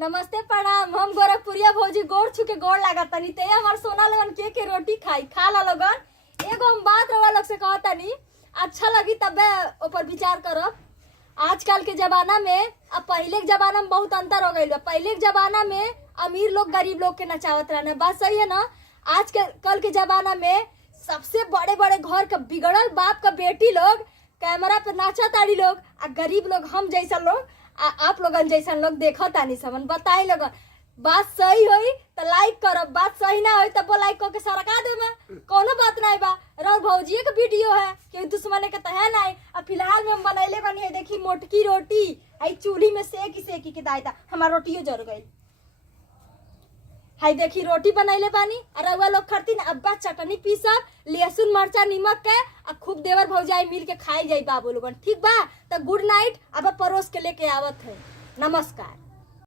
नमस्ते प्रणाम। हम गोरखपुरिया भौजी गोड़ छू के गोड़ लागत तनी ते हमार सोना लगन के रोटी खाई खा ला लगन। एगो हम बात रवा लोग से कहत तनी, अच्छा लगी तबे ऊपर विचार करब। आजकल के जमाना में अब पहले के जमाना में बहुत अंतर हो गइल बा। पहले के जमाना में अमीर लोग गरीब लोग के नचावत रहने, बात सही है ना। आज के कल के जमाना में सबसे बड़े बड़े घर का बिगड़ल बाप का बेटी लोग कैमरा पे नाचा ताड़ी लोग, आ गरीब लोग हम जैसा लोग आप लोगन जैसा लोग देखो तानी समन बताई लोगन। बात सही होई तो लाइक करब, बात सही ना होई तब लाइक करके सरका देबे, कोनो बात नहीं बा। रौ भौजिए के वीडियो है कि दुश्मन के तहे नहीं। अब फिलहाल में हम बनैले बनी है, देखी मोटकी रोटी आई चूल्ही में सेकी के दायता हमार रोटियो जर गई। हाय देखी रोटी बनैले बानी और रउआ लोग खरतीन अब्बा चटनी पीसब, लहसुन मरचा नीमक के आ खूब देवर भौजाई मिल के खाई जाई बाबू लोगन। ठीक बा तो गुड नाइट। अब परोस के लेके आवत है। नमस्कार।